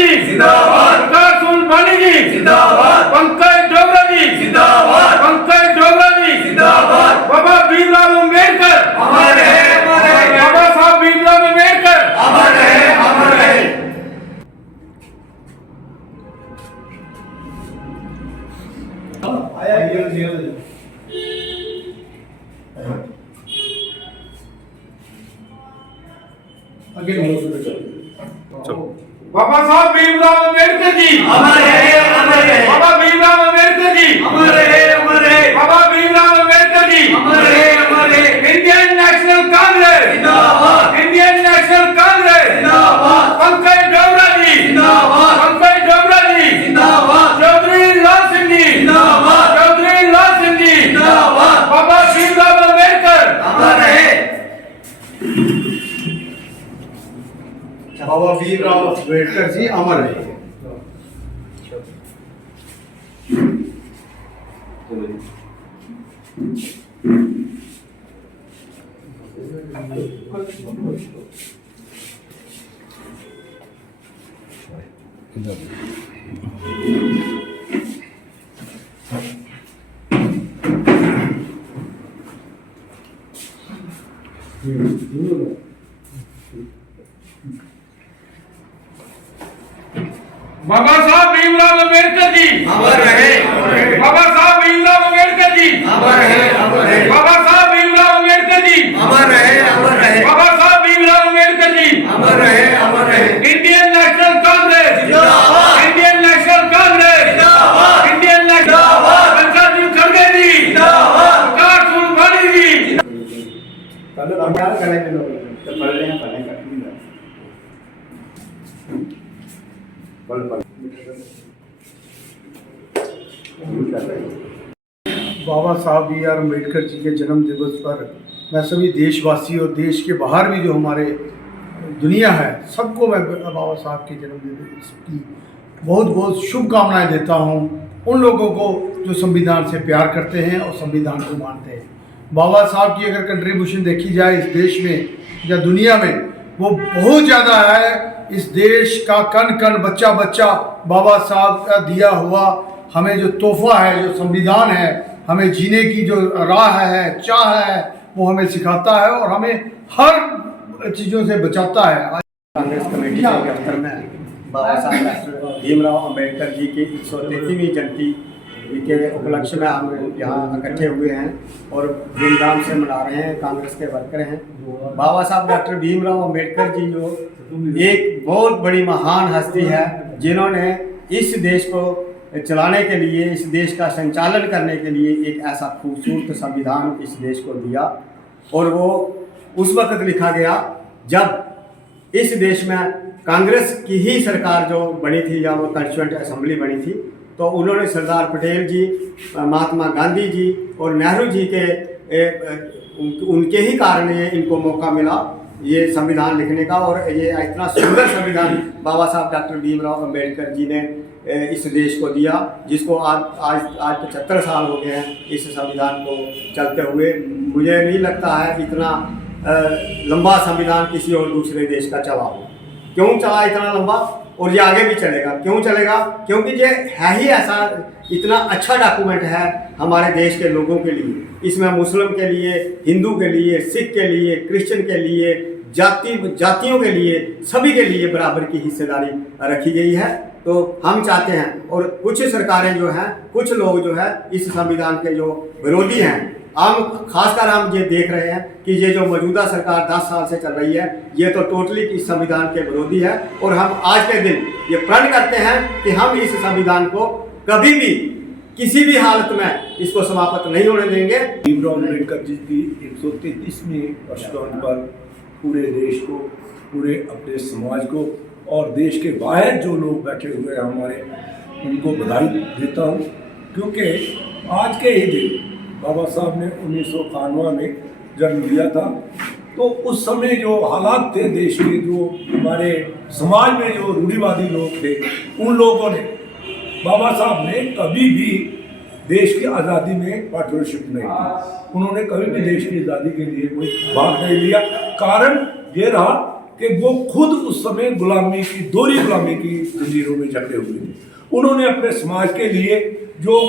जी जिंदाबाद, प्रकाश उल्फानी जी जिंदाबाद, पंकज डोगरा जी जिंदाबाद, पंकज डोगरा जी जिंदाबाद, बाबा भीमराव अम्बेडकर अमर रहे, बाबा साहब भीमराव अम्बेडकर अमर रहे, अमर रहे। बाबा साहब भीमराव अम्बेडकर जी अमर रहे, अमर रहे। बाबा भीमराव अम्बेडकर जी अमर रहे, अमर रहे। बाबा भीमराव अम्बेडकर जी अमर रहे, अमर रहे। इंडियन नेशनल कांग्रेस जिंदाबाद, इंडियन नेशनल कांग्रेस जिंदाबाद, पंकज डोगरा जी जिंदाबाद, पंकज डोगरा जी जिंदाबाद, चौधरी लाल सिंह जी जिंदाबाद, चौधरी लाल सिंह जी जिंदाबाद, बाबा भीमराव अम्बेडकर अमर रहे। बाबा भीमराव अम्बेडकर जी अमर रहे। बाबा साहब भीमराव अम्बेडकर जी अमर रहे, बाबा साहब भीमराव अम्बेडकर जी अमर रहे, अमर रहे। बाबा साहब भीमराव अम्बेडकर जी अमर रहे, अमर रहे। बाबा साहब भीमराव अम्बेडकर जी अमर रहे, अमर रहे। इंडियन नेशनल कांग्रेस जिंदाबाद, इंडियन नेशनल कांग्रेस जिंदाबाद, इंडियन नेशनल पंचायत खड़गे जी जिंदाबाद, प्रकाश उल्फानी जी। बाबा साहब बी आर अम्बेडकर जी के जन्म दिवस पर मैं सभी देशवासी और देश के बाहर भी जो हमारे दुनिया है सबको मैं बाबा साहब के जन्म दिवस की बहुत बहुत शुभकामनाएं देता हूं। उन लोगों को जो संविधान से प्यार करते हैं और संविधान को मानते हैं। बाबा साहब की अगर कंट्रीब्यूशन देखी जाए इस देश में या दुनिया में, वो बहुत ज़्यादा है। इस देश का कण कण बच्चा बच्चा बाबा साहब का दिया हुआ हमें जो तोहफा है, जो संविधान है, हमें जीने की जो राह है, चाह है, वो हमें सिखाता है और हमें हर चीज़ों से बचाता है। कांग्रेस कमेटी के दफ्तर में बाबा साहब डॉक्टर भीमराव अम्बेडकर जी की 133वीं जयंती के उपलक्ष्य में हम यहाँ इकट्ठे हुए हैं और धूमधाम से मना रहे हैं। कांग्रेस के वर्कर हैं। बाबा साहब डॉक्टर भीमराव अम्बेडकर जी जो एक बहुत बड़ी महान हस्ती है, जिन्होंने इस देश को चलाने के लिए, इस देश का संचालन करने के लिए एक ऐसा खूबसूरत संविधान इस देश को दिया। और वो उस वक्त लिखा गया जब इस देश में कांग्रेस की ही सरकार जो बनी थी या वो कॉन्स्टिट्यूएंट असेंबली बनी थी, तो उन्होंने सरदार पटेल जी, महात्मा गांधी जी और नेहरू जी के उनके ही कारण ये इनको मौका मिला ये संविधान लिखने का। और ये इतना सुंदर संविधान बाबा साहब डॉक्टर भीमराव अम्बेडकर जी ने इस देश को दिया, जिसको आज 75 साल हो गए हैं इस संविधान को चलते हुए। मुझे नहीं लगता है इतना लंबा संविधान किसी और दूसरे देश का चला हो। क्यों चला इतना लंबा, और ये आगे भी चलेगा। क्यों चलेगा? क्योंकि ये है ही ऐसा, इतना अच्छा डॉक्यूमेंट है हमारे देश के लोगों के लिए। इसमें मुस्लिम के लिए, हिंदू के लिए, सिख के लिए, क्रिश्चियन के लिए, जातियों के लिए, सभी के लिए बराबर की हिस्सेदारी रखी गई है। तो हम चाहते हैं, और कुछ सरकारें जो हैं, कुछ लोग जो है इस संविधान के जो विरोधी हैं, खासकर हम ये देख रहे हैं कि ये जो मौजूदा सरकार 10 साल से चल रही है, ये तो टोटली इस संविधान के विरोधी है। और हम आज के दिन ये प्रण करते हैं कि हम इस संविधान को कभी भी किसी भी हालत में इसको समाप्त नहीं होने देंगे। भीमराव अम्बेडकर जी की 133वीं वर्षगांठ पर पूरे देश को, पूरे अपने समाज को और देश के बाहर जो लोग बैठे हुए हैं हमारे, उनको बधाई देता हूँ। क्योंकि आज के ही दिन बाबा साहब ने 1991 में जन्म लिया था, तो उस समय जो हालात थे देश के, जो हमारे समाज में जो रूढ़िवादी लोग थे, उन लोगों ने, बाबा साहब ने कभी भी देश की आज़ादी में पार्टनरशिप नहीं की। उन्होंने कभी भी देश की आज़ादी के लिए कोई भाग नहीं लिया। कारण ये रहा कि वो खुद उस समय गुलामी की दोहरी गुलामी की जंजीरों में जकड़े हुए थे। उन्होंने अपने समाज के लिए जो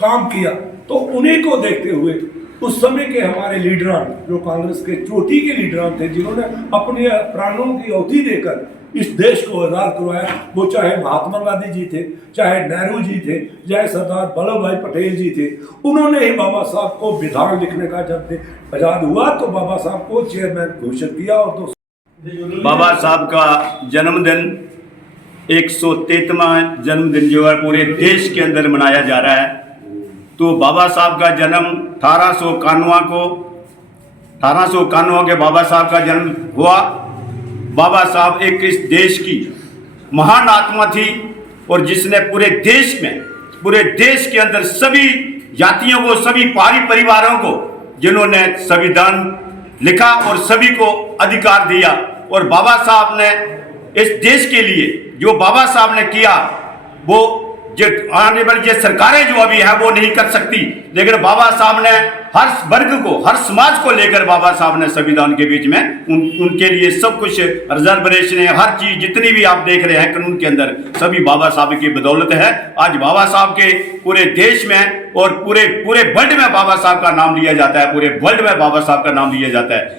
काम किया तो उन्हीं को देखते हुए उस समय के हमारे लीडरान, जो कांग्रेस के चोटी के लीडरान थे, जिन्होंने अपने प्राणों की आहुति देकर इस देश को आजाद करवाया, वो चाहे महात्मा गांधी जी थे, चाहे नेहरू जी थे, चाहे सरदार वल्लभ भाई पटेल जी थे, उन्होंने ही बाबा साहब को विधान लिखने का जब आजाद हुआ तो बाबा साहब को चेयरमैन घोषित किया। और बाबा साहब का जन्मदिन 133वां जन्मदिन जो है पूरे देश के अंदर मनाया जा रहा है। तो बाबा साहब का जन्म 1891 के बाबा साहब का जन्म हुआ। बाबा साहब एक इस देश की महान आत्मा थी और जिसने पूरे देश के अंदर सभी जातियों को, सभी परिवारों को, जिन्होंने संविधान लिखा और सभी को अधिकार दिया। और बाबा साहब ने इस देश के लिए जो बाबा साहब ने किया वो जो आने वाली जो सरकारें जो अभी है वो नहीं कर सकती, लेकिन बाबा साहब ने हर वर्ग को, हर समाज को लेकर बाबा साहब ने संविधान के बीच में उनके लिए सब कुछ रिजर्वेशन है, हर चीज जितनी भी आप देख रहे हैं कानून के अंदर सभी बाबा साहब की बदौलत है। आज बाबा साहब के पूरे देश में और पूरे वर्ल्ड में बाबा साहब का नाम लिया जाता है, पूरे वर्ल्ड में बाबा साहब का नाम लिया जाता है।